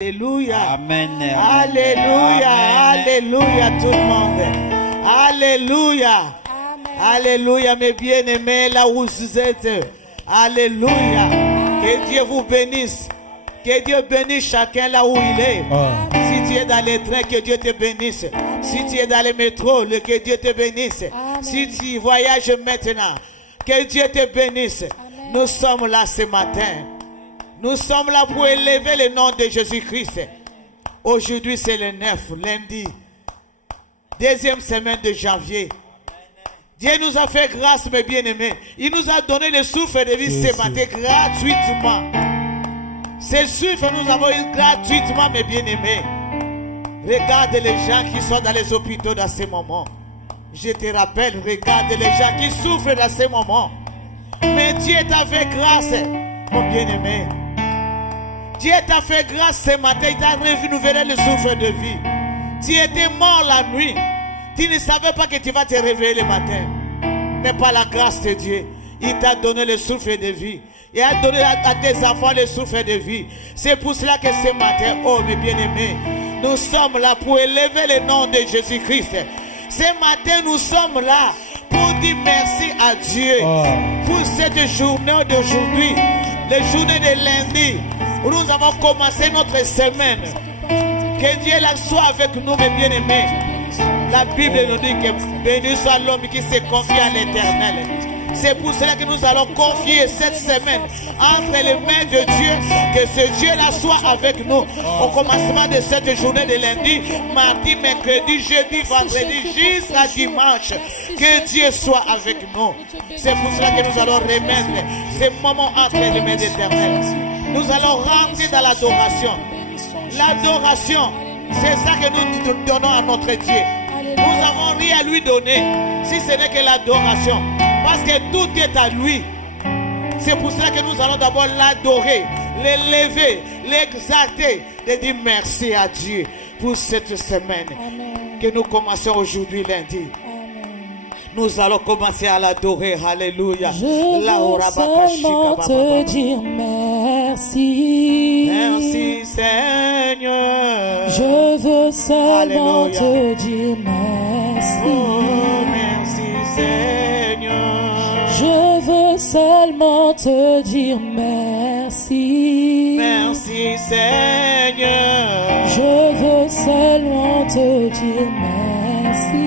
Alléluia. Amen. Alléluia. Amen. Alléluia tout le monde. Alléluia. Alléluia mes bien-aimés là où vous êtes. Alléluia. Que Dieu vous bénisse. Que Dieu bénisse chacun là où il est. Si tu es dans les trains, que Dieu te bénisse. Si tu es dans le métro, que Dieu te bénisse. Si tu voyages maintenant, que Dieu te bénisse. Nous sommes là ce matin. Nous sommes là pour élever le nom de Jésus-Christ. Aujourd'hui, c'est le 9, lundi. Deuxième semaine de janvier. Dieu nous a fait grâce, mes bien-aimés. Il nous a donné le souffle de vie ce matin gratuitement. Ce souffle, nous avons eu gratuitement, mes bien-aimés. Regarde les gens qui sont dans les hôpitaux dans ces moments. Je te rappelle, regarde les gens qui souffrent dans ces moments. Mais Dieu t'a fait grâce, mon bien-aimé. Dieu t'a fait grâce ce matin, il t'a renouvelé le souffle de vie. Tu étais mort la nuit. Tu ne savais pas que tu vas te réveiller le matin. Mais par la grâce de Dieu, il t'a donné le souffle de vie. Il a donné à tes enfants le souffle de vie. C'est pour cela que ce matin, oh mes bien-aimés, nous sommes là pour élever le nom de Jésus-Christ. Ce matin, nous sommes là pour dire merci à Dieu pour cette journée d'aujourd'hui, la journée de lundi, où nous avons commencé notre semaine. Que Dieu là soit avec nous, mes bien-aimés. La Bible nous dit que béni soit l'homme qui se confie à l'Éternel. C'est pour cela que nous allons confier cette semaine entre les mains de Dieu. Que ce Dieu-là soit avec nous au commencement de cette journée de lundi, mardi, mercredi, jeudi, vendredi, jusqu'à dimanche. Que Dieu soit avec nous. C'est pour cela que nous allons remettre ces moments entre les mains de l'Éternel. Nous allons rentrer dans l'adoration. L'adoration, c'est ça que nous donnons à notre Dieu. Nous n'avons rien à lui donner si ce n'est que l'adoration. Parce que tout est à lui. C'est pour cela que nous allons d'abord l'adorer, l'élever, l'exalter et dire merci à Dieu pour cette semaine. Amen. Que nous commençons aujourd'hui lundi. Amen. Nous allons commencer à l'adorer. Alléluia. Je veux seulement te dire merci. Merci Seigneur. Je veux seulement Alléluia. te dire merci. Oh, merci Seigneur. Je veux seulement te dire merci. Merci Seigneur. Je veux seulement te dire merci.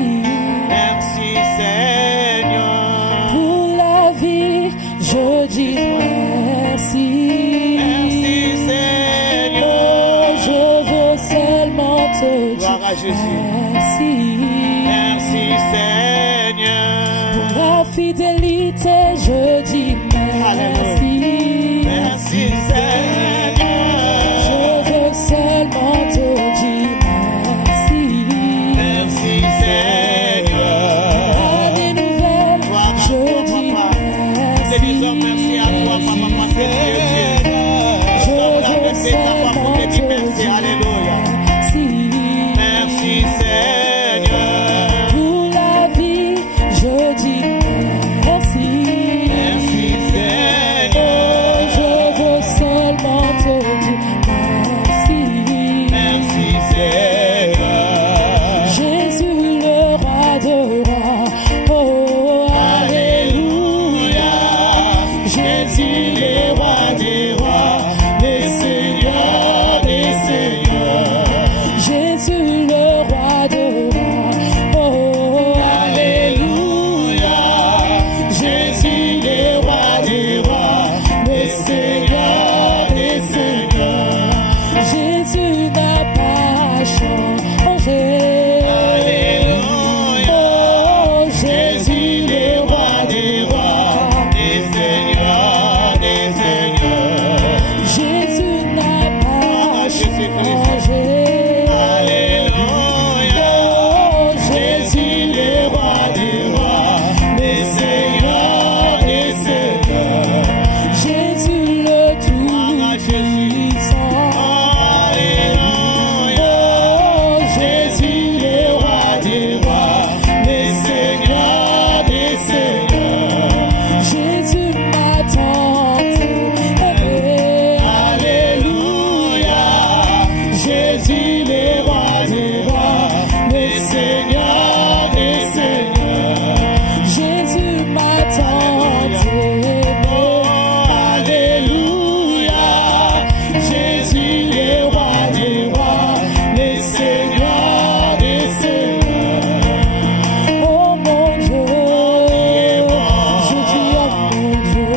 Merci Seigneur. Pour la vie, je dis merci. Merci Seigneur. Oh, je veux seulement te Gloire dire à Jésus. merci. Merci Seigneur. Pour la fidélité, je dis merci. Merci Seigneur. Je veux seulement te dire merci. Merci Seigneur. Pour des nouvelles, Gloire à je toi, dis Papa. Nous te disons merci à toi, Papa, parce que tu es Dieu. Nous sommes là avec tes enfants pour te dire merci. Alléluia. Merci Seigneur. Pour la vie, je dis merci. Merci Oh, Seigneur. je veux seulement te dire merci. Merci Seigneur. Jésus, le roi de rois. Oh, alléluia. Jésus, le roi des rois, le Seigneur des seigneurs. Jésus, le roi de rois. Oh, Alléluia. Jésus, le roi des rois, le Seigneur des seigneurs. Jésus n'a pas changé. Alléluia. Oh, Jésus, le roi des rois, le Seigneur des seigneurs. Jésus n'a pas Jésus-Christ. changé. Alléluia. Oh, Jésus, le roi des rois, le Seigneur des seigneurs. Jésus le Tout-Puissant. Alléluia. Oh, Jésus, le roi des rois, le Seigneur des seigneurs. Jésus m'a tant aimé. Alléluia. Jésus, le roi des rois, le Seigneur des seigneurs. Jésus m'a tant aimé. Alléluia. Jésus, le roi des rois, le Seigneur des seigneurs. Oh mon Dieu, je dis oh mon Dieu,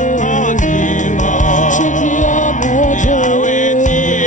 je dis oh mon Dieu.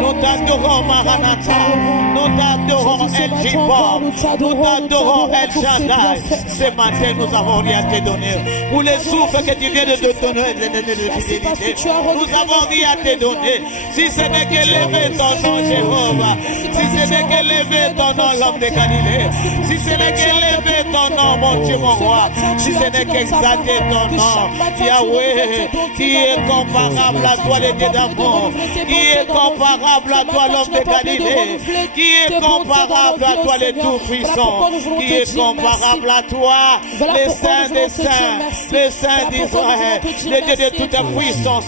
Nous t'adorons Maranatha, nous t'adorons El Gibor, nous t'adorons El Shaddai. Ce matin nous avons rien à te donner. Pour les souffles que tu viens de te donner de fidélité, nous avons rien à te donner. Si ce n'est que lever ton nom Jéhovah, si ce n'est que lever ton nom l'homme de Galilée, si ce n'est que lever ton nom mon Dieu mon roi, si ce n'est qu'exalter ton nom Yahweh, qui est comparable à toi les dieux d'amour, qui est comparable à toi l'homme de Galilée, qui est comparable à toi les tout-puissants, qui est comparable à toi les saints des saints, les saints d'Israël, les dieux de toute puissance,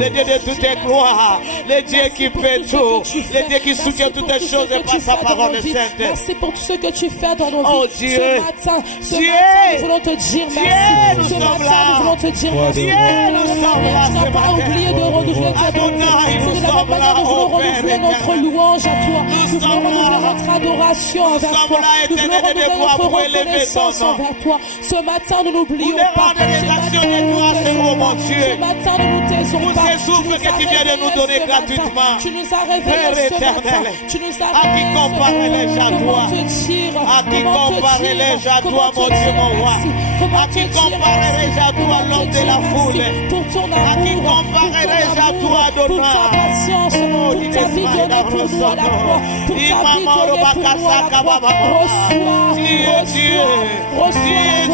les dieux de toute gloire, les dieux qui fait tout, les dieux qui soutient toutes les choses par sa parole sainte. Merci pour tout ce que tu fais dans nos vies. Oh Dieu, ce matin, nous voulons te dire merci. nous Ce sommes matin, là. nous voulons te dire merci. Dieu, nous sommes là Tu n'as ce pas matin. oublié de renouveler ta bonté. Adonai, nous C'est de la sommes même manière là, nous voulons oh Père renouveler notre éternel. louange à toi. Nous voulons sommes là. renouveler notre adoration envers sommes toi. là, Nous voulons éternel, renouveler de pouvoir notre pour élever reconnaissance ton nom. envers toi. Ce matin, nous n'oublions Pour pas. rendre les Ce actions matin, de nous gloire, ne c'est taisons vous, mon pas. Dieu. Ce matin, nous ne taisons Pour pas. ces souffles que tu viens de nous donner gratuitement. Tu nous as Père révélé ce matin. éternel, Tu nous as à qui révélé ce comparer matin. les gens à Comment toi? te dire? À qui Comment te comparer dire? les gens à toi, Comment mon te Dieu, dire mon roi? merci? Comment À te qui dire comparer merci? les gens à toi, Comment l'homme te de la dire foule? merci pour ton À qui amour, comparer pour ton les gens à amour, toi, pour ta Adonai? patience, mon Pour ta vie donnée pour nous à la croix. Pour ta vie donnée pour nous à la croix. Reçois,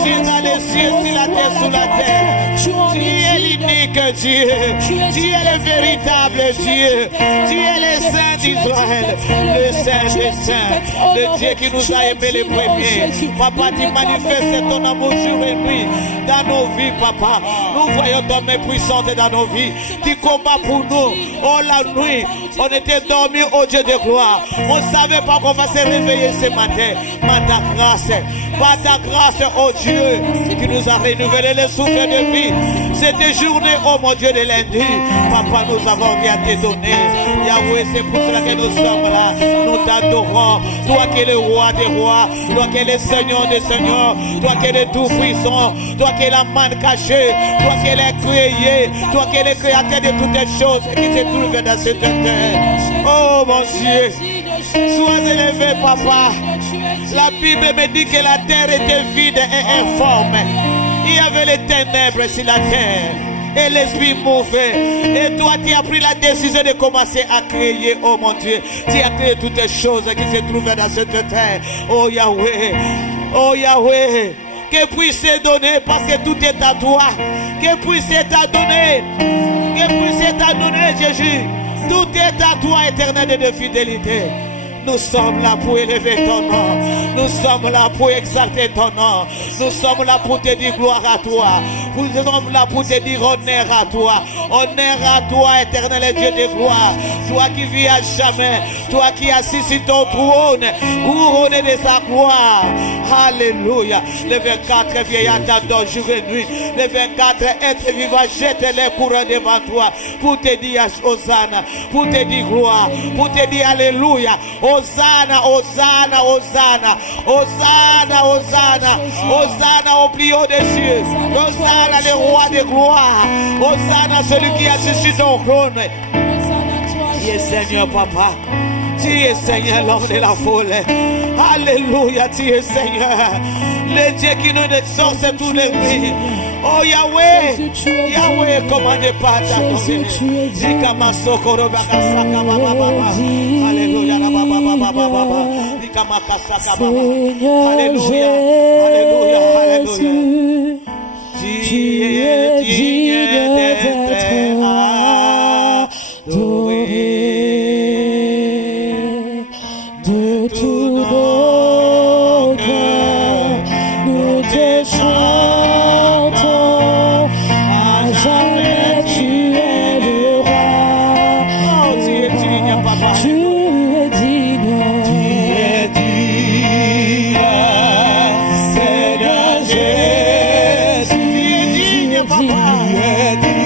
Dieu dans les cieux, sur la terre, sous la terre. Tu es l'unique Dieu. Tu es le véritable Dieu. Tu es le Saint d'Israël. Le Saint des Saints. Le Dieu qui nous a aimés les premiers. Papa, tu manifestes ton amour jour et nuit dans nos vies, papa. Nous voyons ton main puissante dans nos vies. Tu combats pour nous. Oh, la nuit, on était dormis au Dieu de gloire. On ne savait pas qu'on va se réveiller ce matin. Par ta grâce, oh Dieu, qui nous a renouvelé le souffle de vie. Cette journée, oh mon Dieu, de lundi, papa, nous avons rien te donner. Yahweh, c'est pour cela que nous sommes là. Nous t'adorons. Toi qui es le roi des rois, toi qui es le Seigneur des seigneurs, toi qui es le tout-puissant, toi qui es la manne cachée, toi qui es le créé, toi qui es le créateur de toutes les choses qui se trouvent dans cette terre. Oh mon Dieu, sois élevé, papa. La Bible me dit que la terre était vide et informe. Il y avait les ténèbres sur la terre. Et l'esprit mauvais. Et toi, tu as pris la décision de commencer à créer, oh mon Dieu. Tu as créé toutes les choses qui se trouvaient dans cette terre. Oh Yahweh. Oh Yahweh. Que puisse te donner parce que tout est à toi. Que puisse te donner. Que puisse te donner, Jésus. Tout est à toi, éternel de fidélité. Nous sommes là pour élever ton nom. Nous sommes là pour exalter ton nom. Nous sommes là pour te dire gloire à toi. Nous sommes là pour te dire honneur à toi. Honneur à toi, éternel Dieu de gloire. Toi qui vis à jamais. Toi qui assis sur ton trône. Couronné de sa gloire. Alléluia. Les 24 vieillards t'adorent jour et nuit. Les 24 êtres vivants jettent les courants devant toi. Pour te dire Hosanna. Pour te dire gloire. Pour te dire Alléluia. Hosanna, Hosanna, Hosanna, Hosanna, Hosanna, Hosanna au plus haut des cieux. Hosanna, le roi de gloire. Hosanna, celui qui a sur ton trône. Tu es Seigneur, papa. Tu es Seigneur, l'homme de la foule. Alléluia, tu es Seigneur. Le Dieu qui nous exauce tous les nuits. Oh Yahweh, Yahweh, commandez pas ta nommer. Alléluia, Alléluia, Alléluia, Alléluia. Tu es digne d'être adoré. De tout nos cœurs, nous te chantons. À jamais tu es le roi. Oh, tu es digne, papa. Tu es digne. Tu es digne, Seigneur Jésus. Tu es digne, papa. Tu es digne.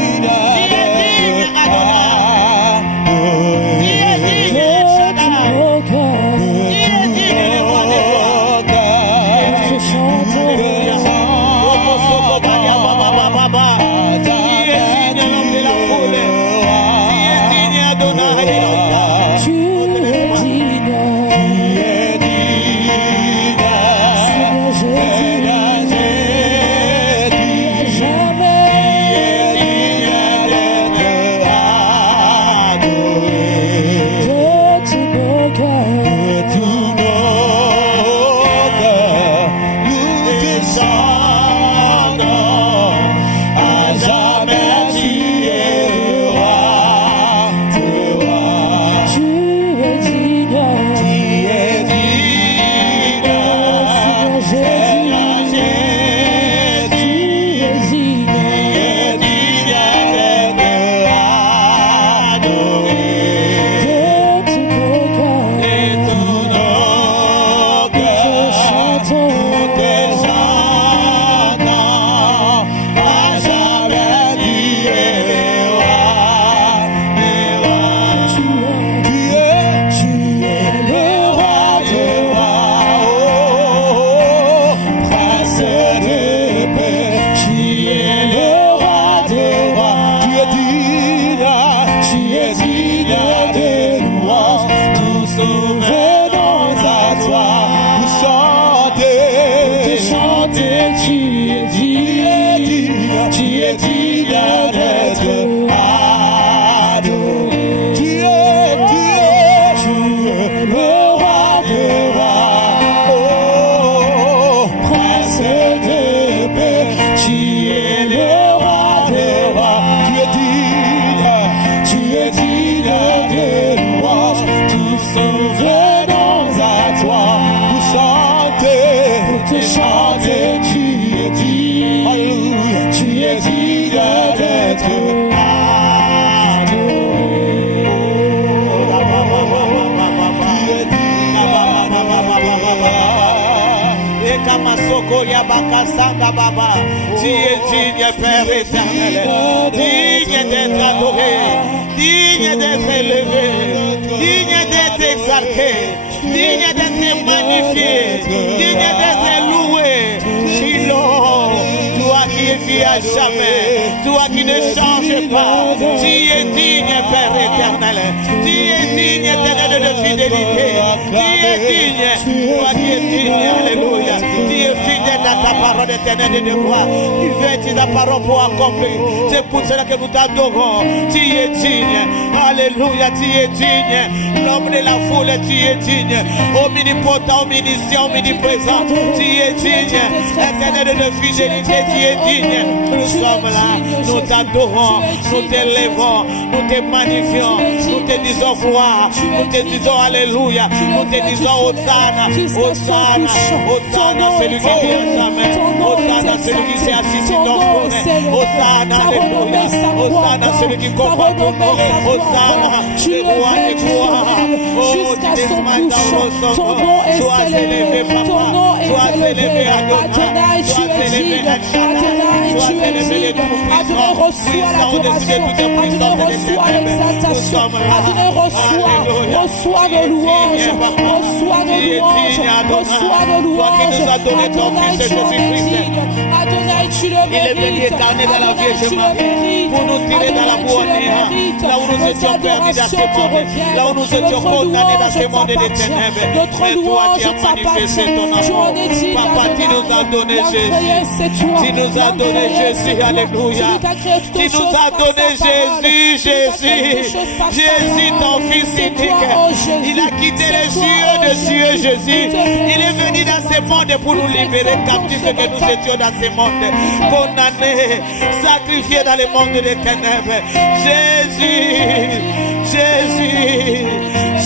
venons à toi pour te chanter, tu es digne, alléluia, tu es digne d'être adoré. Kamasoko Yabakasanga Baba, tu es digne, Père éternel, digne d'être adoré, digne d'être élevé, digne d'être exalté, digne d'être magnifié, digne d'être loué. Shiloh, toi qui es vie à jamais, toi qui ne changes pas, tu es digne, Père éternel, tu es digne, éternel de fidélité, tu es digne, toi qui es digne, alléluia. Tu es fidèle à ta parole éternelle et de gloire. Tu fais ta parole pour accomplir. C'est pour cela que nous t'adorons. Tu es digne. Alléluia, tu es digne. L'homme de la foule, tu es digne. Omnipotent, omniscient, omniprésent. Tu es digne. Éternel de fidélité, tu es digne. Nous sommes là. Nous t'adorons. Nous t'élevons. Nous te magnifions. Nous te disons gloire. Nous te disons alléluia. Nous te disons Hosanna. Hosanna. Hosanna, celui qui vit à jamais. Hosanna, celui qui s'est assis sur ton trône. Hosanna, alléluia. Hosanna, celui qui comprend ton nom. Hosanna, le roi des gloires. Oh, tu t'esmailles dans ton nom. Sois élevé, papa. Sois élevé, Adonai. Sois élevé, Adonai. Sois élevé, les tout-puissants. Puissant au-dessus de toutes les puissances et des ténèbres. Nous sommes là. Reçois nos louanges. Reçois nos louanges. Reçois nos louanges. Toi qui nous as donné ton Fils Jésus-Christ. Adonai, tu le mérites. Il est venu incarner dans la Vierge Marie pour nous tirer dans la boue néant. Là où nous étions perdus dans ce monde, là où nous étions condamnés dans ce monde des ténèbres. Mais toi, tu as manifesté ton amour. Papa, tu nous as donné Jésus. Tu nous as donné Jésus. Alléluia. Tu nous as donné Jésus, Jésus. Jésus, ton Fils unique. Il a quitté les cieux de cieux, Jésus. Il est venu dans ce monde pour nous libérer captifs que nous étions dans ce monde, condamnés, sacrifiés dans le monde des ténèbres. Jésus, Jésus,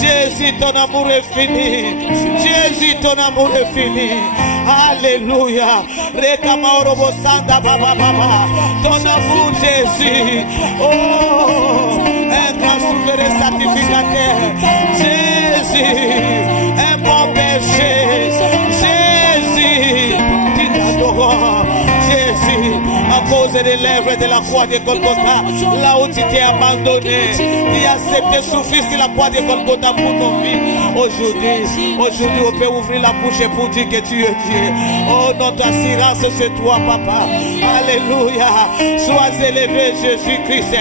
Jésus, ton amour est fini. Jésus, ton amour est fini. Alléluia. Ton amour, Jésus. Oh, un grand souverain sacrificateur. Jésus, un bon berger. Jésus, tu t'adores. Jésus, à cause des lèvres de la croix de Golgotha, là où tu t'es abandonné, tu as accepté souffrir sur la croix de Golgotha pour nos vies. Aujourd'hui, on peut ouvrir la bouche pour dire que tu es Dieu. Oh, notre assurance, c'est toi, papa. Alléluia. Sois élevé, Jésus-Christ.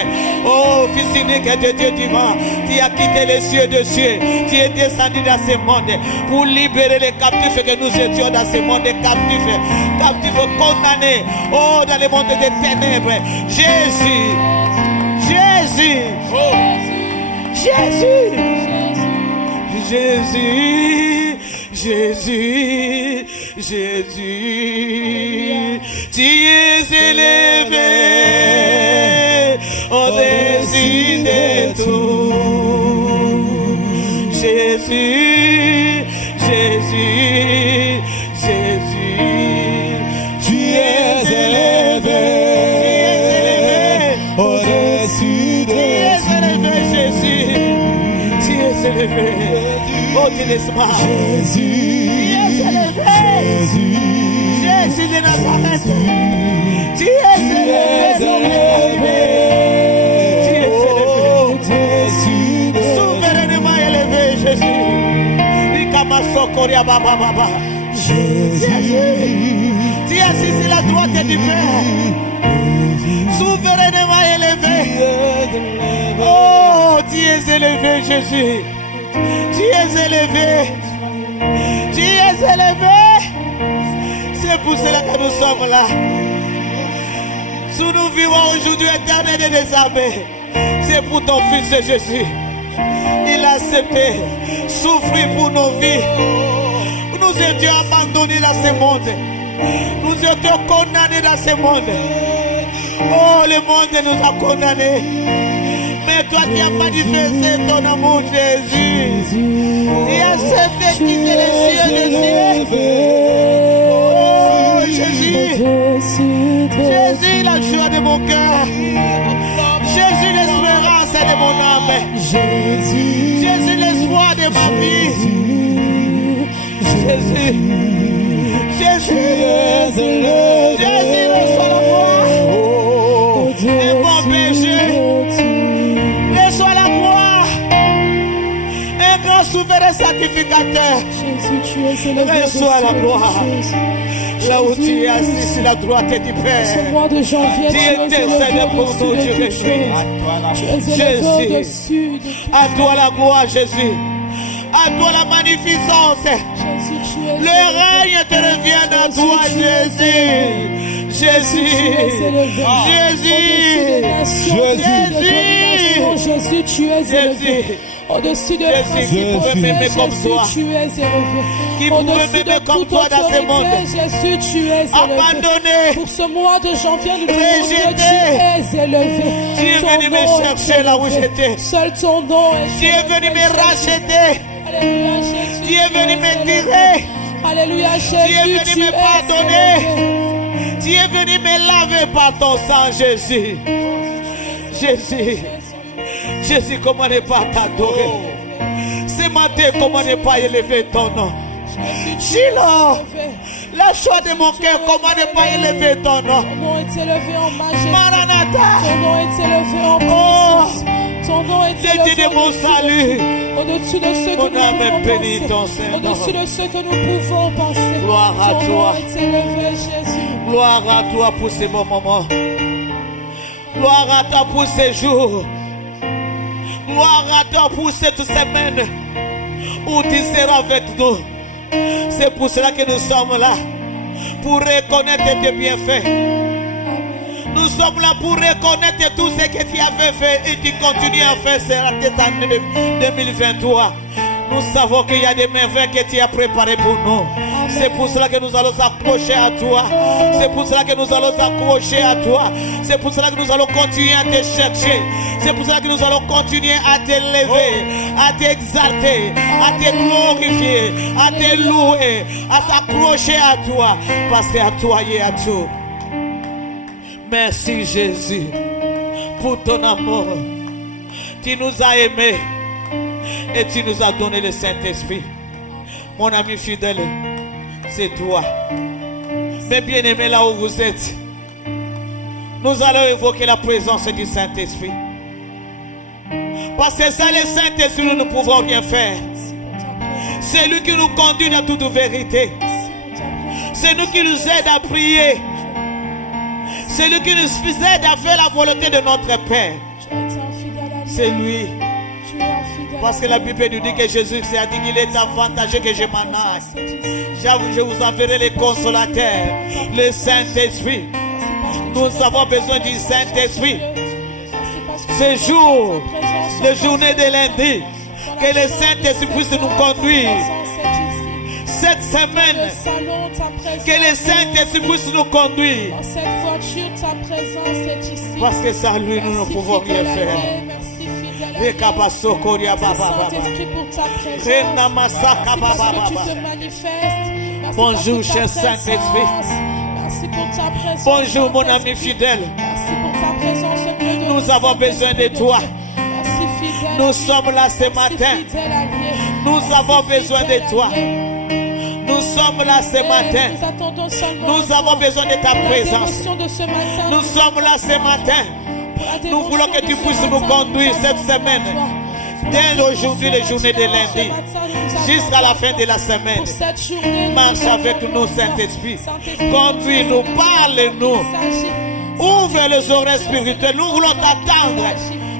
Oh, Fils unique de Dieu divin, tu as quitté les cieux de cieux. Tu es descendu dans ce monde pour libérer les captifs que nous étions dans ce monde, captifs condamnés. Oh, dans le monde des ténèbres. Jésus. Jésus. Oh. Jésus. Jésus. Jésus. Jésus. Tu es élevé au-dessus de tout. Jésus. Jésus. Jésus. Tu es élevé au-dessus de Jésus. Tu es élevé. Oh, tu es smart. Jésus. Tu es élevé. Jésus de Nazareth. Tu es élevé. Tu es élevé. Souverainement élevé, Jésus. Ikamasokoria baba baba. Jésus. Tu es assis sur la droite du Père. Souverainement élevé. Oh, tu es élevé, Jésus. Tu es élevé. Tu es élevé. C'est pour cela que nous sommes là. Si nous vivons aujourd'hui éternel et désarmé, c'est pour ton Fils Jésus. Il a accepté souffrir pour nos vies. Nous étions abandonnés dans ce monde. Nous étions condamnés dans ce monde. Oh, le monde nous a condamnés. Mais toi qui as manifesté ton amour, Jésus. Et accepté de quitter les cieux des cieux. Oh, Jésus. Jésus, la joie de mon cœur. Jésus, l'espérance de mon âme. Jésus, l'espoir de ma vie. Jésus. Jésus, reçois la gloire. Un bon berger. Reçois la gloire. Un grand souverain sacrificateur. Reçois la gloire. Là où tu es assis sur la droite du Père. Ce mois de janvier, Tu intercèdes pour nous, Dieu réjouis. Jésus. À toi la gloire, Jésus. À toi la magnificence. Le règne te revient à toi, Jésus. Jésus. Jésus, tu es élevé. Au-dessus de m'aimer comme toi. tu es élevé. Qui pouvait m'aimer comme toi dans ce monde. Jésus, tu es élevé. Abandonné. Pour ce mois de janvier, nous devons dire Rejeté. tu es élevé. Tu es venu me chercher là où j'étais. Seul ton nom est Tu es venu me racheter. Alléluia, Jésus. Tu es venu me tirer. Alléluia, Jésus. Tu es venu me pardonner. Tu es venu me laver par ton sang, Jésus. Jésus. Jésus, comment ne pas t'adorer? Ce matin, comment ne pas élever ton nom? Shiloh, la joie de mon cœur, comment ne pas élever ton nom? Ton nom est élevé en majesté. Maranatha. Ton nom est élevé en Oh, puissance. Ton nom est Dieu élevé de mon salut. au-dessus de ce que Mon nous âme pouvons bénit ton penser. Saint-Nom. Au-dessus de ce que nous pouvons penser. Gloire à Ton toi. nom est élevé, Jésus. Gloire à toi pour ces bons moments. Gloire à toi pour ces jours. Gloire à toi pour cette semaine où tu seras avec nous. C'est pour cela que nous sommes là. Pour reconnaître tes bienfaits. Nous sommes là pour reconnaître tout ce que tu avais fait et tu continues à faire cette année 2023. Nous savons qu'il y a des merveilles que tu as préparées pour nous. C'est pour cela que nous allons accrocher à toi. C'est pour cela que nous allons accrocher à toi. C'est pour cela que nous allons continuer à te chercher. C'est pour cela que nous allons continuer à t'élever, à t'exalter, à te glorifier, à te louer, à t'accrocher à toi. Parce qu'à toi il y a tout. Merci Jésus pour ton amour. Tu nous as aimés. Et tu nous as donné le Saint-Esprit. Mon ami fidèle, c'est toi. Mais bien aimé là où vous êtes, nous allons évoquer la présence du Saint-Esprit. Parce que sans le Saint-Esprit, nous ne pouvons rien faire. C'est lui qui nous conduit dans toute vérité. C'est lui qui nous aide à prier. C'est lui qui nous aide à faire la volonté de notre Père. C'est lui. Parce que la Bible nous dit que Jésus a dit qu'il est avantageux que je m'en aille. Je vous enverrai les consolateurs, le Saint-Esprit. Nous avons besoin du Saint-Esprit. Ce jour, le journée de lundi, que le Saint-Esprit puisse nous conduire. Cette semaine, que le Saint-Esprit puisse nous conduire. Parce que sans lui, nous ne pouvons rien faire. Merci Saint-Esprit pour ta présence. Merci parce que tu te manifestes. Merci Bonjour, parce que ta cher présence. Saint-Esprit. Merci pour ta présence. Bonjour, mon ami Saint-Esprit. fidèle. Merci pour ta présence au milieu de Nous nous, avons besoin de Saint-Esprit toi. Dieu. Merci fidèle. Nous sommes là ce Merci matin. fidèle allié. Nous Merci avons besoin fidèle de toi. allié. Nous sommes là ce matin. Nous attendons seulement Nous avons besoin de ta pour la présence. dévotion de ce matin. Nous sommes là ce matin. Pour la Nous dévotion voulons que de tu ce puisses matin, nous conduire nous cette avons semaine. besoin de toi. Dès aujourd'hui, les journées de lundi, jusqu'à la fin de la semaine. Marche avec nous, Saint-Esprit. Conduis-nous, parle-nous. Ouvre les oreilles spirituelles. Nous voulons t'attendre.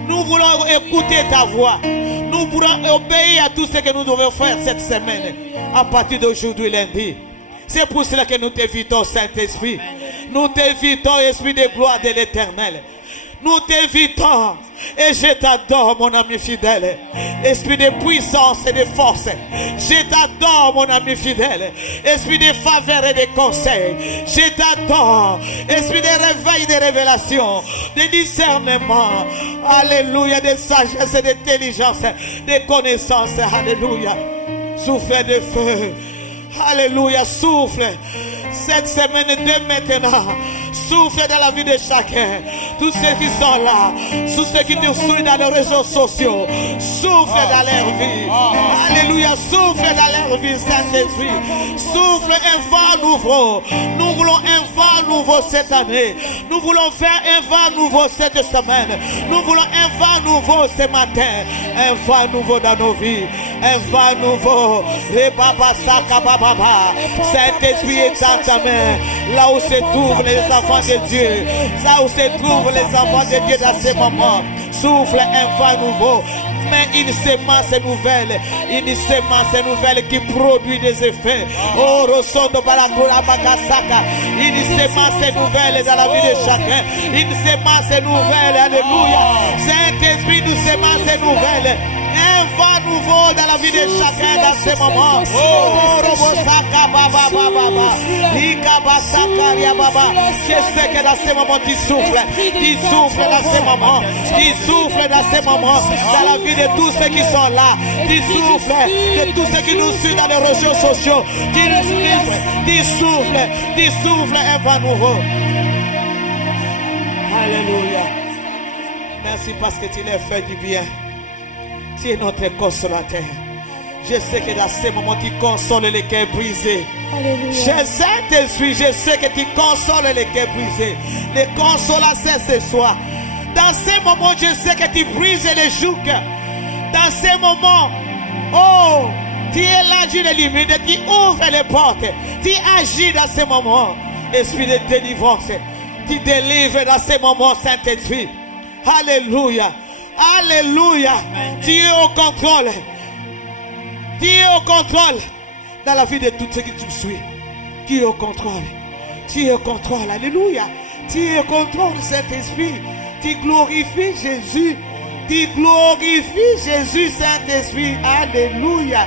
Nous voulons écouter ta voix. Nous voulons obéir à tout ce que nous devons faire cette semaine. À partir d'aujourd'hui, lundi. C'est pour cela que nous t'invitons, Saint-Esprit. Nous t'invitons, Esprit de gloire de l'Éternel. nous t'invitons et je t'adore, mon ami fidèle. Esprit de puissance et de force, je t'adore, mon ami fidèle. Esprit de faveur et de conseil, je t'adore. Esprit de réveil, de révélation, de discernement, alléluia, de sagesse et d'intelligence, de connaissance, alléluia. Souffle de feu, alléluia, souffle cette semaine de maintenant. Souffle dans la vie de chacun. Tous ceux qui sont là, tous ceux qui te suivent dans les réseaux sociaux, souffle dans leur vie. Alléluia, souffle dans leur vie, Saint-Esprit. Souffle un vent nouveau. Nous voulons un vent nouveau cette année. Nous voulons faire un vent nouveau cette semaine. Nous voulons un vent nouveau ce matin. Un vent nouveau dans nos vies. Un vent nouveau. Saint-Esprit est dans ta main. Là où se trouvent les enfants de Dieu, là où se trouvent les enfants de Dieu dans ce moment, souffle un vent nouveau, mais une semence nouvelle qui produit des effets. Oh, Rosondo Balakura Bagasaka, une semence nouvelle dans la vie de chacun, une semence nouvelle, alléluia. Saint-Esprit, une semence nouvelle. Un vent nouveau dans la vie de chacun dans ce moment. Oh, Robosaka Baba Baba, Ikabasaka Baba. Je sais que dans ce moment tu souffles dans ce moment, tu souffles dans ce moment, dans la vie de tous ceux qui sont là, tu souffles de tous ceux qui nous suivent dans les réseaux sociaux, tu souffles un vent nouveau. Alléluia. Merci parce que tu l'as fait du bien. Tu es notre consolateur. Je sais que dans ces moments, tu consoles les cœurs brisés. Saint-Esprit, je sais que tu consoles les cœurs brisés. Les consolateurs ce soir. Dans ces moments, je sais que tu brises les joues. Dans ces moments, oh, tu es là, tu les limites, tu ouvres les portes. Tu agis dans ces moments. Esprit de délivrance, tu délivres dans ces moments, Saint-Esprit. Alléluia. Alléluia. Tu es au contrôle. Tu es au contrôle dans la vie de tous ceux qui te suivent. Tu es au contrôle. Tu es au contrôle. Alléluia. Tu es au contrôle, Saint-Esprit. Tu glorifies Jésus. Tu glorifies Jésus, Saint-Esprit. Alléluia.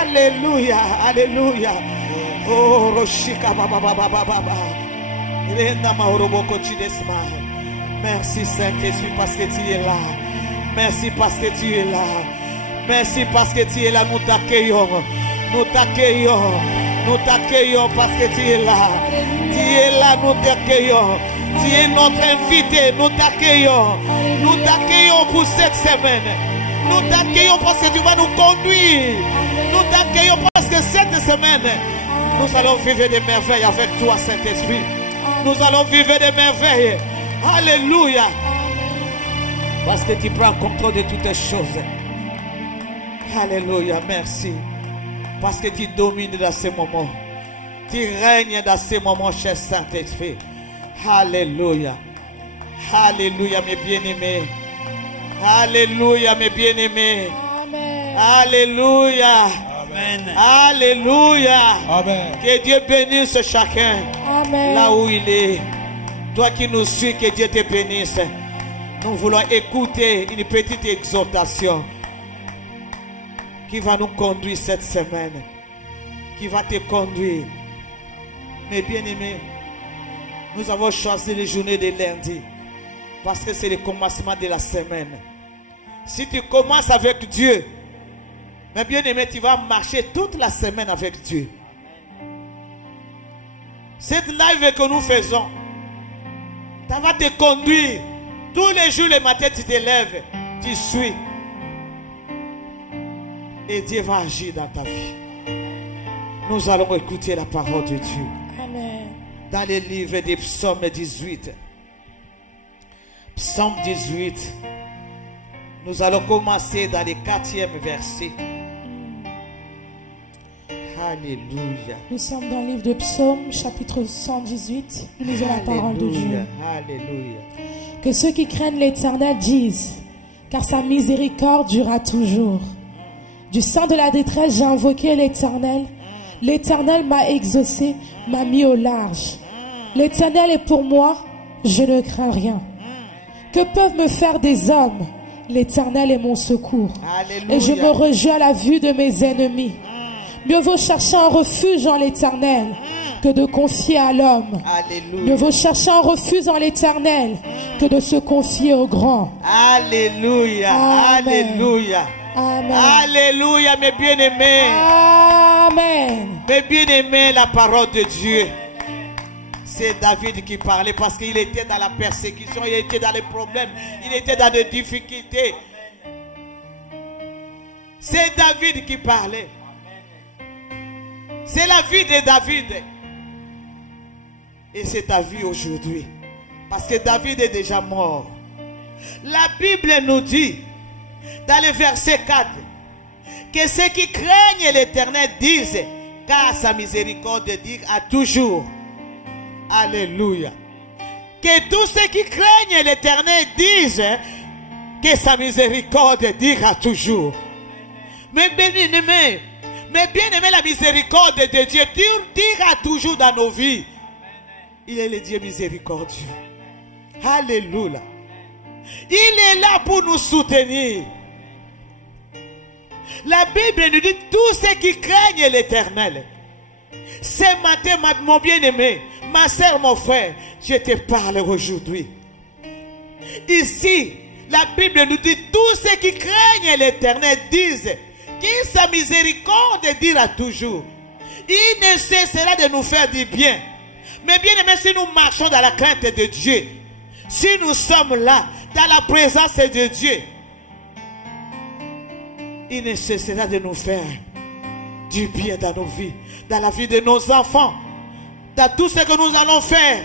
Alléluia. Alléluia. Oh, Roshika Baba Baba Baba. Merci Saint-Esprit parce que tu es là. Merci parce que tu es là. Merci parce que tu es là. Nous t'accueillons. Nous t'accueillons. Nous t'accueillons parce que tu es là. Tu es là, nous t'accueillons. Tu es notre invité. Nous t'accueillons. Nous t'accueillons pour cette semaine. Nous t'accueillons parce que tu vas nous conduire. Nous t'accueillons parce que cette semaine, nous allons vivre des merveilles avec toi, Saint-Esprit. Nous allons vivre des merveilles. Alléluia. Parce que tu prends contrôle de toutes les choses. Alléluia. Merci. Parce que tu domines dans ces moments. Tu règnes dans ces moments, cher Saint-Esprit. Alléluia. Alléluia, mes bien-aimés. Alléluia, mes bien-aimés. Alléluia. Amen. Alléluia. Amen. Que Dieu bénisse chacun. Amen. Là où il est. Toi qui nous suis, que Dieu te bénisse. Nous voulons écouter une petite exhortation qui va nous conduire cette semaine, qui va te conduire. Mes bien-aimés, nous avons choisi les journées de lundi parce que c'est le commencement de la semaine. Si tu commences avec Dieu, mes bien-aimés, tu vas marcher toute la semaine avec Dieu. Cette live que nous faisons, ça va te conduire. Tous les jours, le matin, tu te lèves, tu suis. Et Dieu va agir dans ta vie. Nous allons écouter la parole de Dieu. Amen. Dans le livre des psaumes 18. Psaume 18. Nous allons commencer dans le 4e verset. Alléluia. Nous sommes dans le livre de Psaumes, chapitre 118. Nous lisons la parole de Dieu. Alléluia. Que ceux qui craignent l'Éternel disent, car sa miséricorde durera toujours. Du sein de la détresse, j'ai invoqué l'Éternel. L'Éternel m'a exaucé, m'a mis au large. L'Éternel est pour moi, je ne crains rien. Que peuvent me faire des hommes? L'Éternel est mon secours. Alléluia. Et je me réjouis à la vue de mes ennemis. Mieux vaut chercher un refuge en l'Éternel que de confier à l'homme. Alléluia. Mieux vaut chercher un refuge en l'Éternel que de se confier au grand. Alléluia. Amen. Alléluia. Amen. Alléluia, mes bien-aimés. Amen. Mes bien-aimés, la parole de Dieu. C'est David qui parlait parce qu'il était dans la persécution, il était dans les problèmes, il était dans des difficultés. C'est David qui parlait. C'est la vie de David. Et c'est ta vie aujourd'hui. Parce que David est déjà mort. La Bible nous dit, dans le verset 4, que ceux qui craignent l'Éternel disent, car sa miséricorde dure à toujours. Alléluia. Que tous ceux qui craignent l'Éternel disent que sa miséricorde dure toujours. Mais bien-aimés, la miséricorde de Dieu dira toujours dans nos vies. Il est le Dieu miséricordieux. Alléluia. Il est là pour nous soutenir. La Bible nous dit tous ceux qui craignent l'Éternel. Ce matin, mon bien-aimé, ma soeur, mon frère, je te parle aujourd'hui. Ici, la Bible nous dit tous ceux qui craignent l'Éternel disent que sa miséricorde dira toujours. Il ne cessera de nous faire du bien. Mais bien aimé, si nous marchons dans la crainte de Dieu, si nous sommes là, dans la présence de Dieu, il ne cessera de nous faire du bien dans nos vies, dans la vie de nos enfants, dans tout ce que nous allons faire.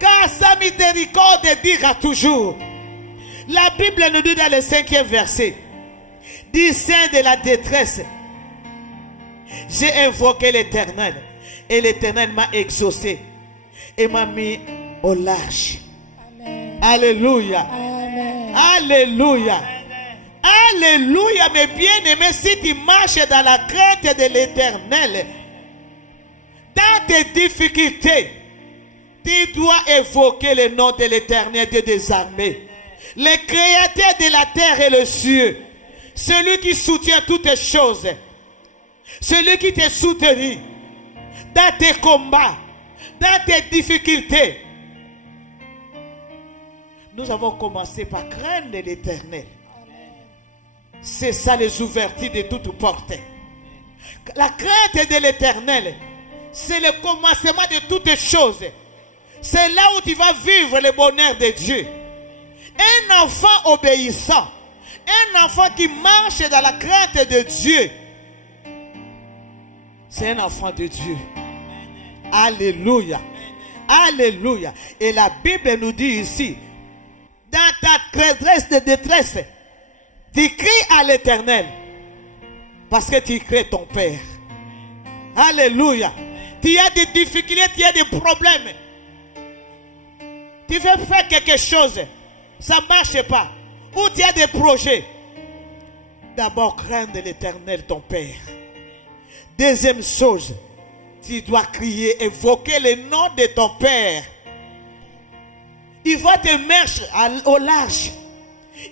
Car sa miséricorde dira toujours. La Bible nous dit dans le 5e verset, du sein de la détresse, j'ai invoqué l'Éternel, et l'Éternel m'a exaucé et m'a mis au large. Amen. Alléluia. Amen. Alléluia. Alléluia, mes bien-aimés, si tu marches dans la crainte de l'Éternel, dans tes difficultés, tu dois évoquer le nom de l'Éternel des armées, le créateur de la terre et le ciel, celui qui soutient toutes les choses, celui qui te soutient dans tes combats, dans tes difficultés. Nous avons commencé par craindre l'Éternel. C'est ça les ouvertures de toutes portes. La crainte de l'Éternel, c'est le commencement de toutes choses. C'est là où tu vas vivre le bonheur de Dieu. Un enfant obéissant, un enfant qui marche dans la crainte de Dieu, c'est un enfant de Dieu. Alléluia. Alléluia. Et la Bible nous dit ici, dans ta détresse, tu cries à l'Éternel parce que tu crains ton Père. Alléluia. Tu as des difficultés, tu as des problèmes. Tu veux faire quelque chose, ça ne marche pas. Ou tu as des projets. D'abord, craindre l'Éternel, ton Père. Deuxième chose, tu dois crier, évoquer le nom de ton Père. Il va te mettre au large.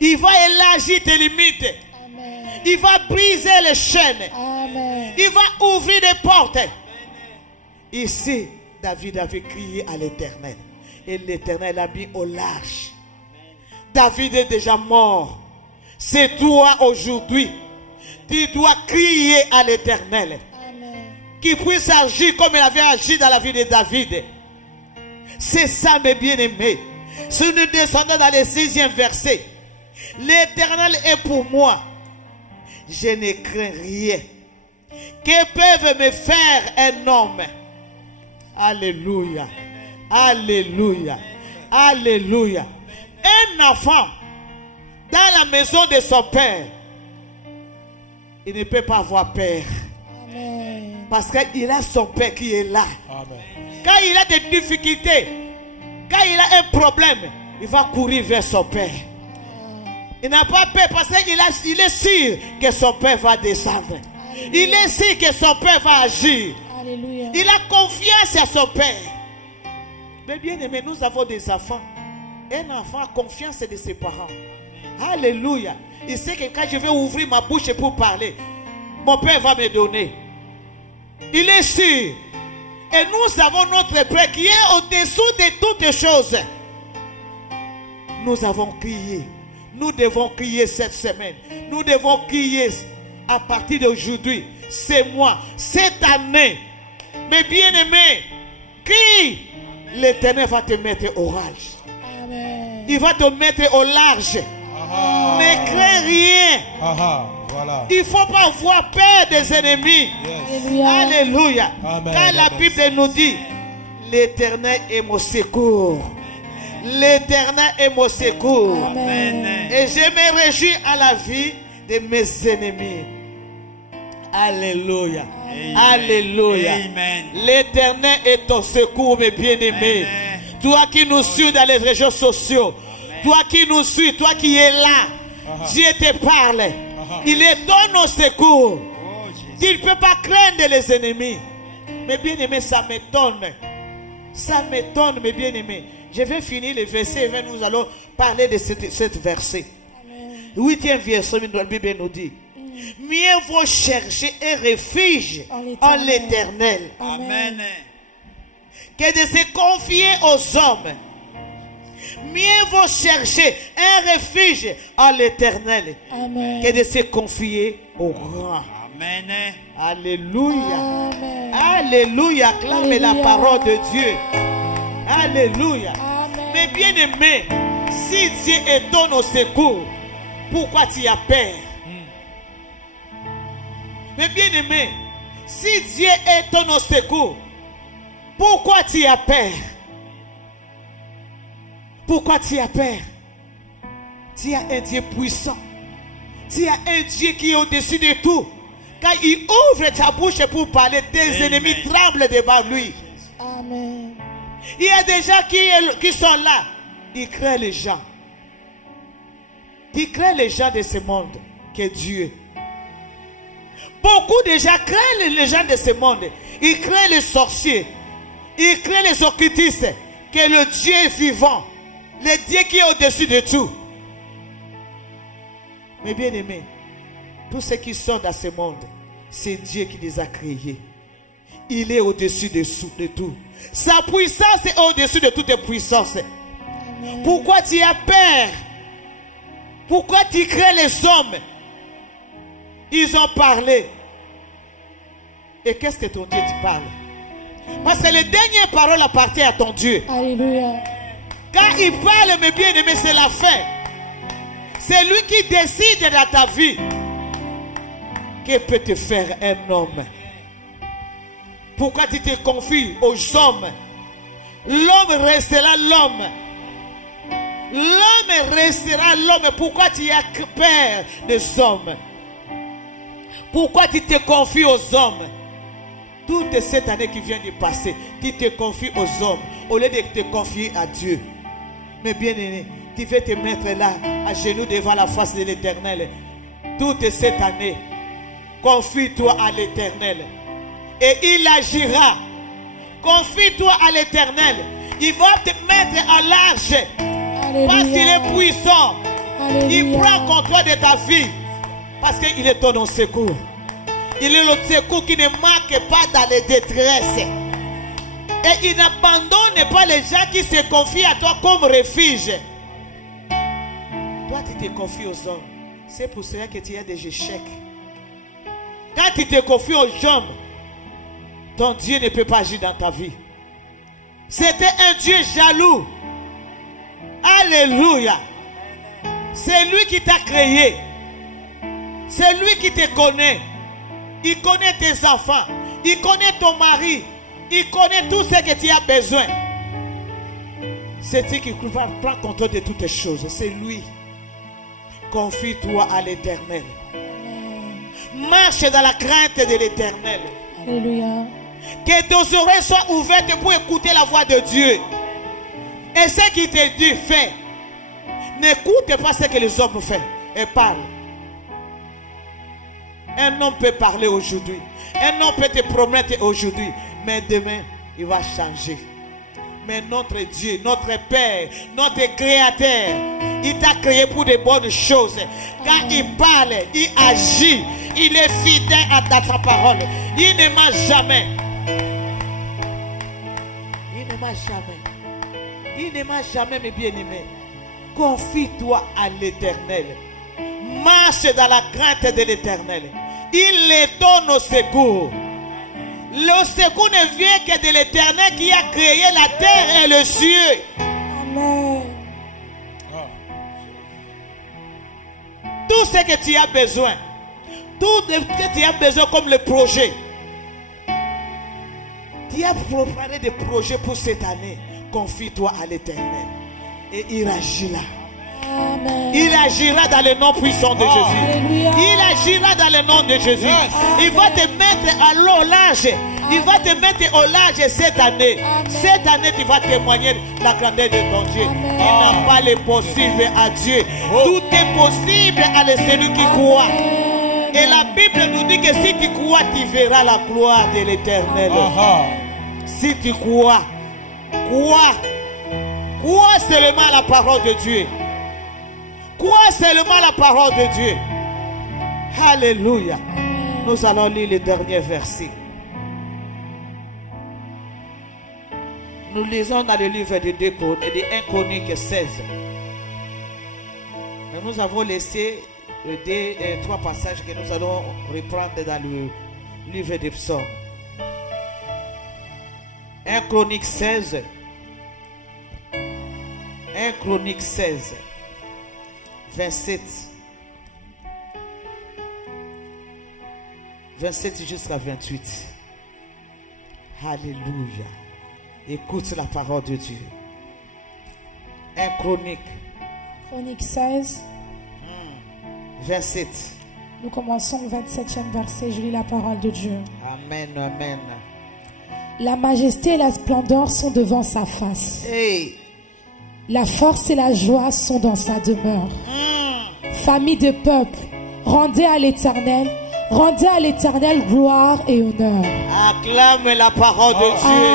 Il va élargir tes limites. Amen. Il va briser les chaînes. Amen. Il va ouvrir des portes. Ici, David avait crié à l'Éternel. Et l'Éternel l'a mis au large. David est déjà mort. C'est toi aujourd'hui. Tu dois crier à l'Éternel. Qu'il puisse agir comme il avait agi dans la vie de David. C'est ça, mes bien-aimés. Si nous descendons dans le 6e verset, l'Éternel est pour moi. Je ne crains rien. Que peuvent me faire un homme? Alléluia. Alléluia. Alléluia. Un enfant dans la maison de son père, il ne peut pas avoir peur. Amen. Parce qu'il a son père qui est là. Amen. Quand il a des difficultés, quand il a un problème, il va courir vers son père. Il n'a pas peur parce qu'il est sûr que son père va descendre. Alléluia. Il est sûr que son père va agir. Alléluia. Il a confiance à son père. Mais bien aimé, nous avons des enfants. Un enfant a confiance de ses parents. Alléluia. Il sait que quand je vais ouvrir ma bouche pour parler, mon Père va me donner. Il est sûr. Et nous avons notre Père qui est au-dessous de toutes choses. Nous avons crié. Nous devons crier cette semaine. Nous devons crier à partir d'aujourd'hui. C'est moi. Cette année. Mes bien-aimés, crie. L'Éternel va te mettre au large. Amen. Il va te mettre au large. Ah. Ne crains rien. Ah, voilà. Il ne faut pas avoir peur des ennemis. Yes. Alléluia. Alléluia. Amen. Car la Amen. Bible nous dit, l'Éternel est mon secours. L'Éternel est mon secours. Amen. Et je me réjouis à la vie de mes ennemis. Alléluia. Amen. Alléluia. Amen. L'Éternel est ton secours, mes bien-aimés. Amen. Toi qui nous suis dans les réseaux sociaux, toi qui nous suis, toi qui es là, Dieu te parle. Il est dans nos secours. Oh, Jésus. Il ne peut pas craindre les ennemis. Mes bien-aimés, ça m'étonne. Ça m'étonne, mes bien-aimés. Je vais finir le verset et nous allons parler de cette verset. Amen. 8e verset, la Bible nous dit, mieux vaut chercher un refuge En en l'Éternel Amen. que de se confier aux hommes. Mieux vaut chercher un refuge en l'Éternel Amen. que de se confier aux grands. Amen. Alléluia. Amen. Alléluia. Acclame la Alléluia. parole de Dieu. Alléluia. Amen. Mais bien-aimé, si Dieu est dans nos secours, pourquoi tu as peur? Mais bien-aimé, si Dieu est dans nos secours, pourquoi tu as peur? Pourquoi tu as peur? Tu as un Dieu puissant. Tu as un Dieu qui est au-dessus de tout. Quand il ouvre ta bouche pour parler, tes Amen. ennemis tremblent devant lui. Amen. Il y a des gens qui sont là. Ils créent les gens. Ils créent les gens de ce monde que Dieu. Beaucoup de gens créent les gens de ce monde. Ils créent les sorciers. Ils créent les occultistes. Que le Dieu est vivant. Le Dieu qui est au-dessus de tout. Mais bien aimés, tous ceux qui sont dans ce monde, c'est Dieu qui les a créés. Il est au-dessus de tout. Sa puissance est au-dessus de toute puissance. Amen. Pourquoi tu as peur? Pourquoi tu crées les hommes? Ils ont parlé. Et qu'est-ce que ton Dieu te parle? Parce que les dernières paroles appartiennent à ton Dieu. Alléluia. Quand il parle, mes bien-aimés, c'est la fin. C'est lui qui décide dans ta vie. Que peut te faire un homme? Pourquoi tu te confies aux hommes? L'homme restera l'homme. L'homme restera l'homme. Pourquoi tu as peur des hommes? Pourquoi tu te confies aux hommes? Toute cette année qui vient de passer, tu te confies aux hommes au lieu de te confier à Dieu. Mais bien aimé, tu veux te mettre là, à genoux devant la face de l'Éternel. Toute cette année, confie-toi à l'Éternel. Et il agira. Confie-toi à l'Éternel. Il va te mettre à large. Alléluia. Parce qu'il est puissant. Il Alléluia. prend contrôle de ta vie. Parce qu'il est ton secours. Il est le secours qui ne manque pas dans les détresses. Et il n'abandonne pas les gens qui se confient à toi comme refuge. Toi, tu te confies aux hommes. C'est pour cela que tu as des échecs. Quand tu te confies aux hommes, ton Dieu ne peut pas agir dans ta vie. C'était un Dieu jaloux. Alléluia. C'est lui qui t'a créé. C'est lui qui te connaît. Il connaît tes enfants. Il connaît ton mari. Il connaît tout ce que tu as besoin. C'est lui qui va prendre contrôle de toutes les choses. C'est lui. Confie-toi à l'Éternel. Marche dans la crainte de l'Éternel. Alléluia. Que tes oreilles soient ouvertes pour écouter la voix de Dieu. Et ce qui te dit, fais. N'écoute pas ce que les hommes font. Et parle. Un homme peut parler aujourd'hui. Un homme peut te promettre aujourd'hui. Mais demain, il va changer. Mais notre Dieu, notre Père, notre Créateur, il t'a créé pour de bonnes choses. Quand il parle, il agit, il est fidèle à ta parole. Il ne ment jamais. Il ne ment jamais. Il ne ment jamais, mes bien-aimés. Confie-toi à l'Éternel. Marche dans la crainte de l'Éternel. Il les donne au secours. Le secours ne vient que de l'Éternel qui a créé la terre et le ciel. Amen. Tout ce que tu as besoin, tout ce que tu as besoin comme le projet. Tu as préparé des projets pour cette année. Confie-toi à l'Éternel. Et il agira. Amen. Il agira dans le nom puissant de Jésus. Alléluia. Il agira dans le nom de Jésus. Il va te mettre à l'olage. Il va te mettre au large cette année. Amen. Cette année, tu vas témoigner la grandeur de ton Dieu. Amen. Il n'a pas le possible à Dieu. Tout est possible à celui qui croit. Amen. Et la Bible nous dit que si tu crois, tu verras la gloire de l'Éternel. Si tu crois, crois seulement à la parole de Dieu. Crois seulement à la parole de Dieu. Alléluia. Nous allons lire le dernier verset. Nous lisons dans le livre de 1 Chronique 16. Et nous avons laissé trois passages que nous allons reprendre dans le livre des psaumes. 1 Chronique 16. 1 Chronique 16. 27. 27 jusqu'à 28. Alléluia. Écoute la parole de Dieu. 1 Chronique. Chronique 16. 27. Nous commençons au 27e verset. Je lis la parole de Dieu. Amen, amen. La majesté et la splendeur sont devant sa face. Hey. La force et la joie sont dans sa demeure. Famille de peuple, rendez à l'Éternel gloire et honneur. Acclame la parole de Dieu.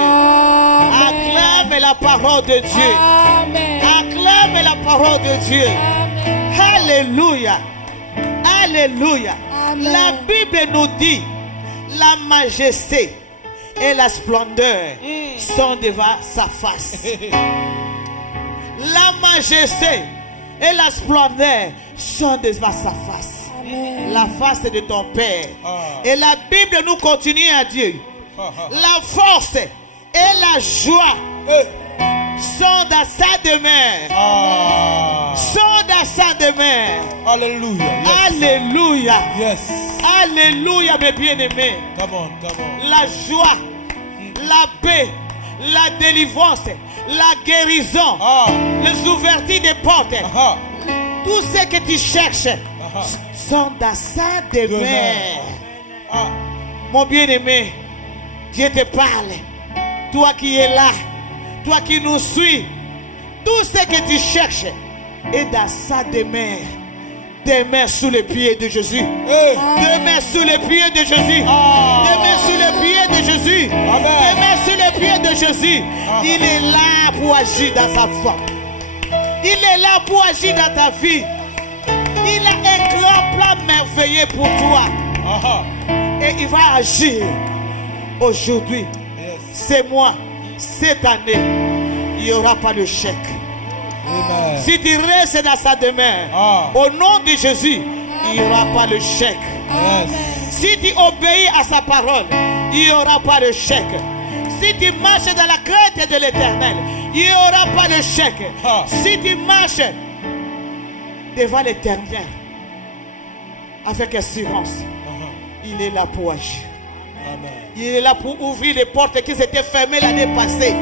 Amen. Acclame la parole de Dieu. Amen. Acclame la parole de Dieu. Amen. Alléluia. Alléluia. Amen. La Bible nous dit la majesté et la splendeur sont devant sa face. La majesté et la splendeur sont devant sa face. Amen. La face de ton Père. Et la Bible nous continue à dire la force et la joie sont dans sa demeure. Sont dans sa demeure. Hallelujah. Yes. Alléluia. Yes. Alléluia, mes bien-aimés. Come on. La joie, la paix, la délivrance, la guérison, les ouvertures des portes, tout ce que tu cherches sont dans sa demeure. Mon bien-aimé, Dieu te parle. Toi qui es là, toi qui nous suis, tout ce que tu cherches est dans sa demeure. Demeure sous les pieds de Jésus. Demeure sous les pieds de Jésus. Demeure sous les pieds de Jésus. Demeure sous les pieds de Jésus. Il est là pour agir dans sa foi. Il est là pour agir dans ta vie. Il a un grand plan merveilleux pour toi. Et il va agir aujourd'hui. C'est moi. Cette année, il n'y aura pas de chèque. Amen. Si tu restes dans sa demeure, au nom de Jésus, il n'y aura pas de chèque. Si tu obéis à sa parole, il n'y aura pas de chèque. Si tu marches dans la crainte de l'Éternel, il n'y aura pas de chèque. Si tu marches devant l'Éternel avec assurance, il est là pour agir. Il est là pour ouvrir les portes qui s'étaient fermées l'année passée.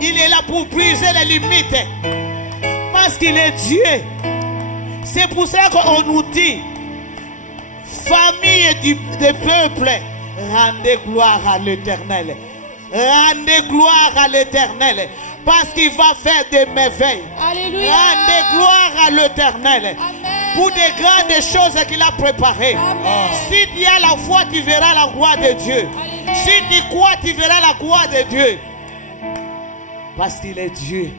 Il est là pour briser les limites. Parce qu'il est Dieu. C'est pour ça qu'on nous dit, famille des peuples, rendez gloire à l'Éternel. Rendez gloire à l'Éternel. Parce qu'il va faire des merveilles. Alléluia. Rendez gloire à l'Éternel. Pour des grandes choses qu'il a préparées. Si tu as la foi, tu verras la gloire de Dieu. Alléluia. Si tu crois, tu verras la gloire de Dieu. Parce qu'il est Dieu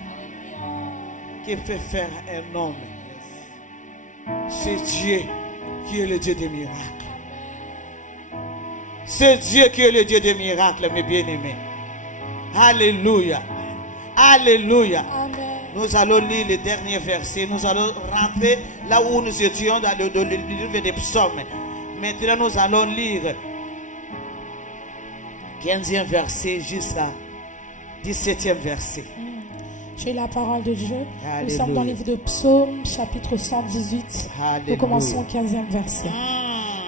qui peut faire un homme. C'est Dieu qui est le Dieu des miracles. C'est Dieu qui est le Dieu des miracles, mes bien-aimés. Alléluia. Alléluia. Amen. Nous allons lire le dernier verset. Nous allons rentrer là où nous étions dans le livre des psaumes. Maintenant, nous allons lire 15e verset jusqu'à 17e verset. J'ai la parole de Dieu. Alléluia. Nous sommes dans le livre de Psaume, chapitre 118. Alléluia. Nous commençons au 15e verset.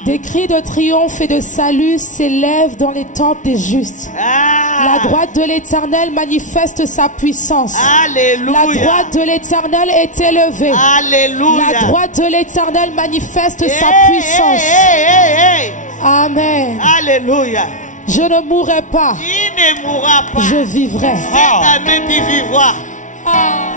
Des cris de triomphe et de salut s'élèvent dans les tentes des justes. La droite de l'Éternel manifeste sa puissance. Alléluia. La droite de l'Éternel est élevée. Alléluia. La droite de l'Éternel manifeste sa puissance. Amen. Alléluia. Je ne mourrai pas. Il ne mourra pas. Je vivrai. Cette année, tu vivras.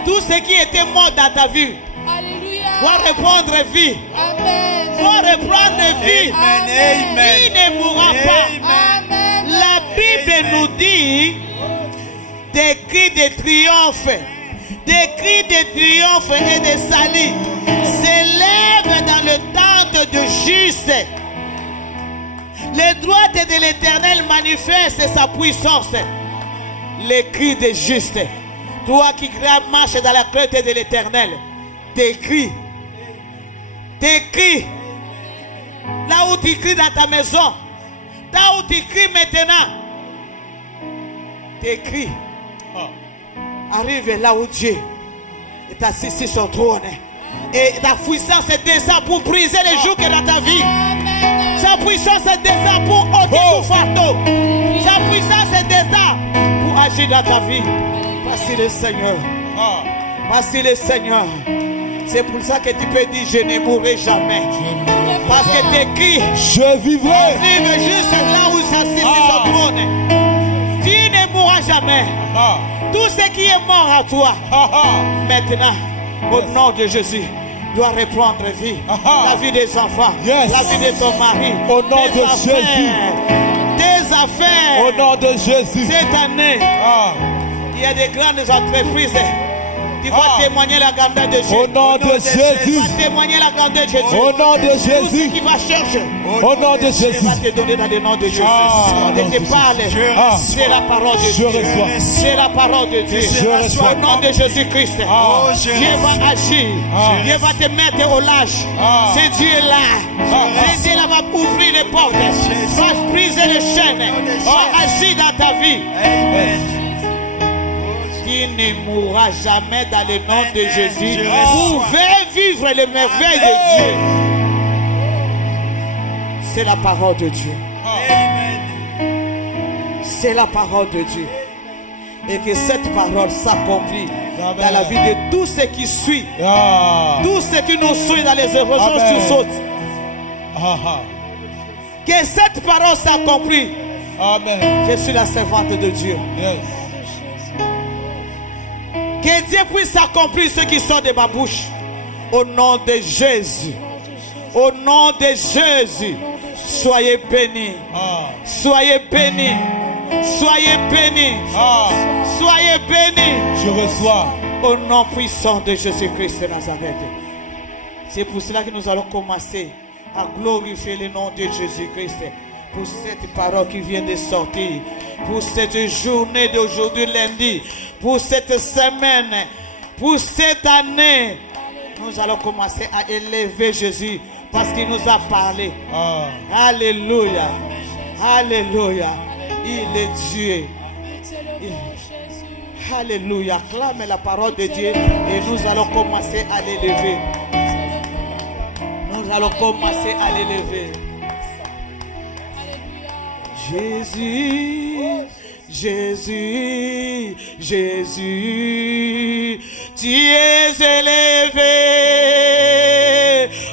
Tout ce qui était mort dans ta vie Alléluia. va reprendre vie. Amen. Va reprendre vie. Amen. Il ne mourra pas. Amen. La Bible nous dit des cris de triomphe, des cris de triomphe et de salut s'élèvent dans le temple de juste. Les droites de l'Éternel manifestent sa puissance. Les cris de juste. Toi qui marches dans la crainte de l'Éternel, tes cris. Tes cris. Là où tu cries dans ta maison. Là où tu cries maintenant. Tes cris. Arrive là où Dieu est assis sur son trône. Et ta puissance descend pour briser les jours que dans ta vie. Sa puissance descend pour ôter tout fardeau. Sa puissance descend pour agir dans ta vie. Voici le Seigneur. Voici le Seigneur. C'est pour ça que tu peux dire je ne mourrai jamais. Parce que tes cris, Je vivrai. arrive juste là où s'assit sur son trône. Tu ne mourras jamais. Tout ce qui est mort à toi, maintenant, au nom de Jésus, doit reprendre vie. La vie des enfants, Yes. la vie de ton mari, Au nom tes de affaires, Jésus. tes affaires. Au nom de Jésus. Cette année, il y a des grandes entreprises qui vont témoigner la grandeur de Jésus. Au nom de Jésus. Qui vont témoigner la grandeur de Jésus. Au nom de Tout ce Jésus. qui va chercher, Au nom de je Jésus. vais te donner dans le nom de Jésus. Au Je nom de te Jésus. parle. C'est la parole de Je Dieu. reçois. C'est la parole de Dieu. Je reçois. Au nom de Jésus-Christ. Dieu va agir. Dieu va te mettre au large. C'est Dieu là. C'est Dieu là va ouvrir les portes. Va briser les chaînes. Va agir dans ta vie. Qui ne mourra jamais dans le nom de Jésus. Vous pouvez vivre les merveilles de Dieu. C'est la parole de Dieu. C'est la parole de Dieu. Et que cette parole s'accomplit dans la vie de tous ceux qui suivent. Tous ceux qui nous suivent dans les érosions Amen. sous autres. Que cette parole s'accomplit. Amen. Je suis la servante de Dieu. Yes. Que Dieu puisse accomplir ce qui sort de ma bouche. Au nom de Jésus. Au nom de Jésus. Soyez bénis. Soyez bénis. Soyez bénis. Soyez bénis. Je reçois. Au nom puissant de Jésus-Christ de Nazareth. C'est pour cela que nous allons commencer à glorifier le nom de Jésus-Christ. Pour cette parole qui vient de sortir. Pour cette journée d'aujourd'hui lundi. Pour cette semaine. Pour cette année. Nous allons commencer à élever Jésus. Parce qu'il nous a parlé. Alléluia. Alléluia. Il est Dieu. Alléluia. Clame la parole de Dieu et nous allons commencer à l'élever. Nous allons commencer à l'élever. Jésus, Jésus, Jésus, tu es élevé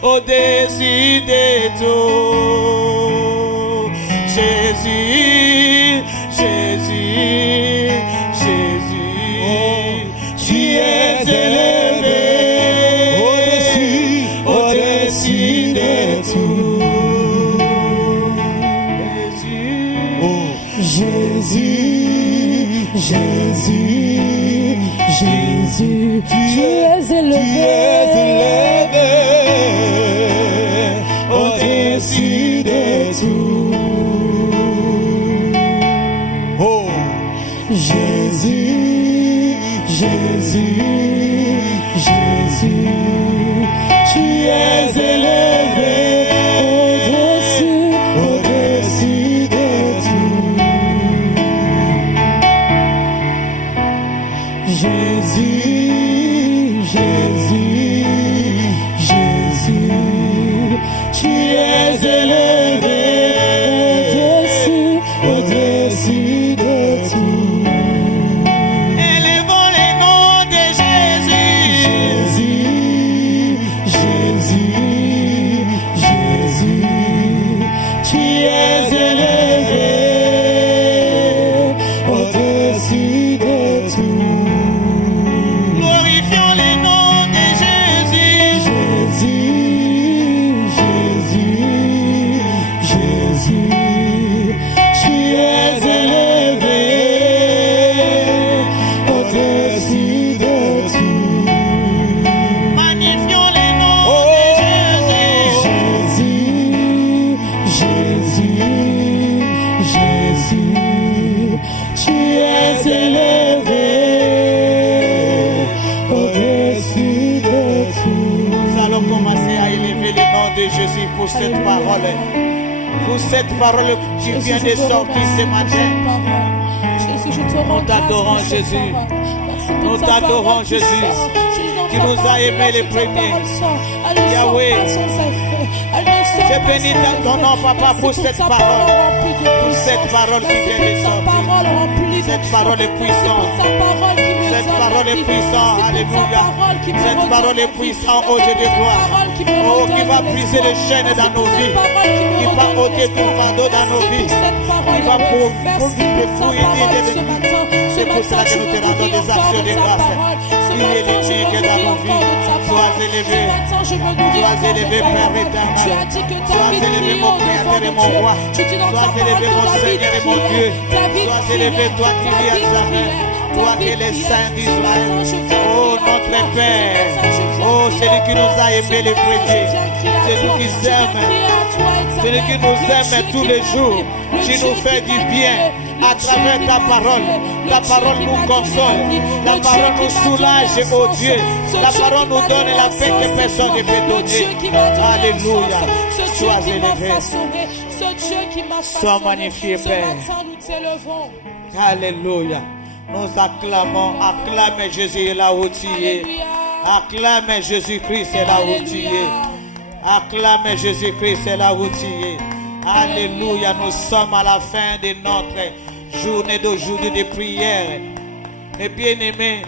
au-dessus de tout. Jésus, Jésus, Jésus, tu es élevé au-dessus de tout. Jésus, Jésus, tu es élevé au-dessus de tout. Oh, Jésus, Jésus, Jésus, tu es élevé au-dessus de tout. Jésus, Jésus, Jésus, tu es élevé au-dessus de tout. Élevons les noms de Jésus. Jésus, Jésus, Jésus, tu es élevé au-dessus de tout. Glorifions les noms de Jésus. Jésus, Jésus, Jésus, tu es élevé au-dessus de tout. Magnifions les noms de Jésus. Jésus, Jésus, tu es élevé au-dessus de tout. Nous allons commencer à élever le nom de Jésus pour cette parole. Pour cette parole qui vient de sortir ce matin. Nous t'adorons, Jésus. Nous t'adorons, Jésus, qui nous a aimés les premiers. Yahweh, je bénis ton nom, Papa, pour cette parole. Pour cette parole qui vient de sortir. Cette parole est puissante. Cette parole est puissante. Alléluia. Cette parole est puissante au Dieu de gloire. Oh, qui va briser les chaînes dans nos vies. Qui va ôter tout fardeau dans nos vies. Qui va pour c'est pour cela que nous te rendons des actions de grâce. Il est le Dieu qui est dans nos vies. Sois élevé. Sois élevé, Père éternel. Sois élevé, mon Créateur et mon Roi. Sois élevé, mon Seigneur et mon Dieu. Sois élevé, toi qui vis à jamais. Toi qui es le Saint d'Israël. Oh, notre Père. Oh, celui qui nous a aimés les premiers. Celui qui s'aime. Celui qui nous aime tous les jours. Tu nous fais du bien à travers ta parole. Ta parole nous console. La parole nous soulage, oh Dieu. La parole nous donne la paix que personne ne peut donner. Alléluia. Sois élevé. Sois magnifié, Père. Alléluia. Nous acclamons, acclame Jésus là où tu es. Acclame Jésus-Christ là où tu es. Acclame Jésus-Christ là où tu es. Alléluia. Nous sommes à la fin de notre journée d'aujourd'hui de prière. Mes bien-aimés,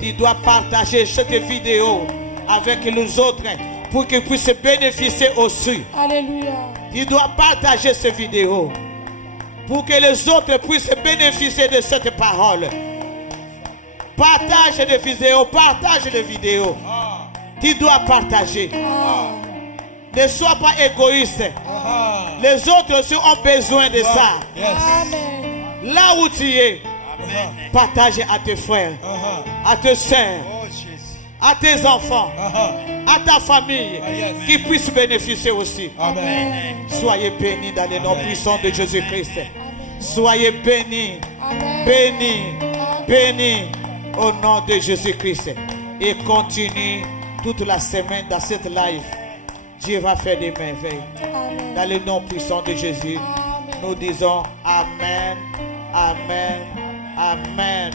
tu dois partager cette vidéo avec les autres pour qu'ils puissent bénéficier aussi. Alléluia. Tu dois partager cette vidéo pour que les autres puissent bénéficier de cette parole. Partage les vidéos, partage les vidéos. Tu dois partager. Ne sois pas égoïste. Les autres aussi ont besoin de ça. Amen. Là où tu es, partage à tes frères, à tes soeurs, à tes enfants, à ta famille, qui puissent bénéficier aussi. Amen. Soyez bénis dans le nom puissant de Jésus-Christ. Soyez bénis, bénis, bénis au nom de Jésus-Christ. Et continue toute la semaine dans cette live. Dieu va faire des merveilles. Amen. Dans le nom puissant de Jésus, nous disons Amen, Amen, Amen.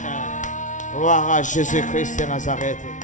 Gloire à Jésus-Christ de Nazareth.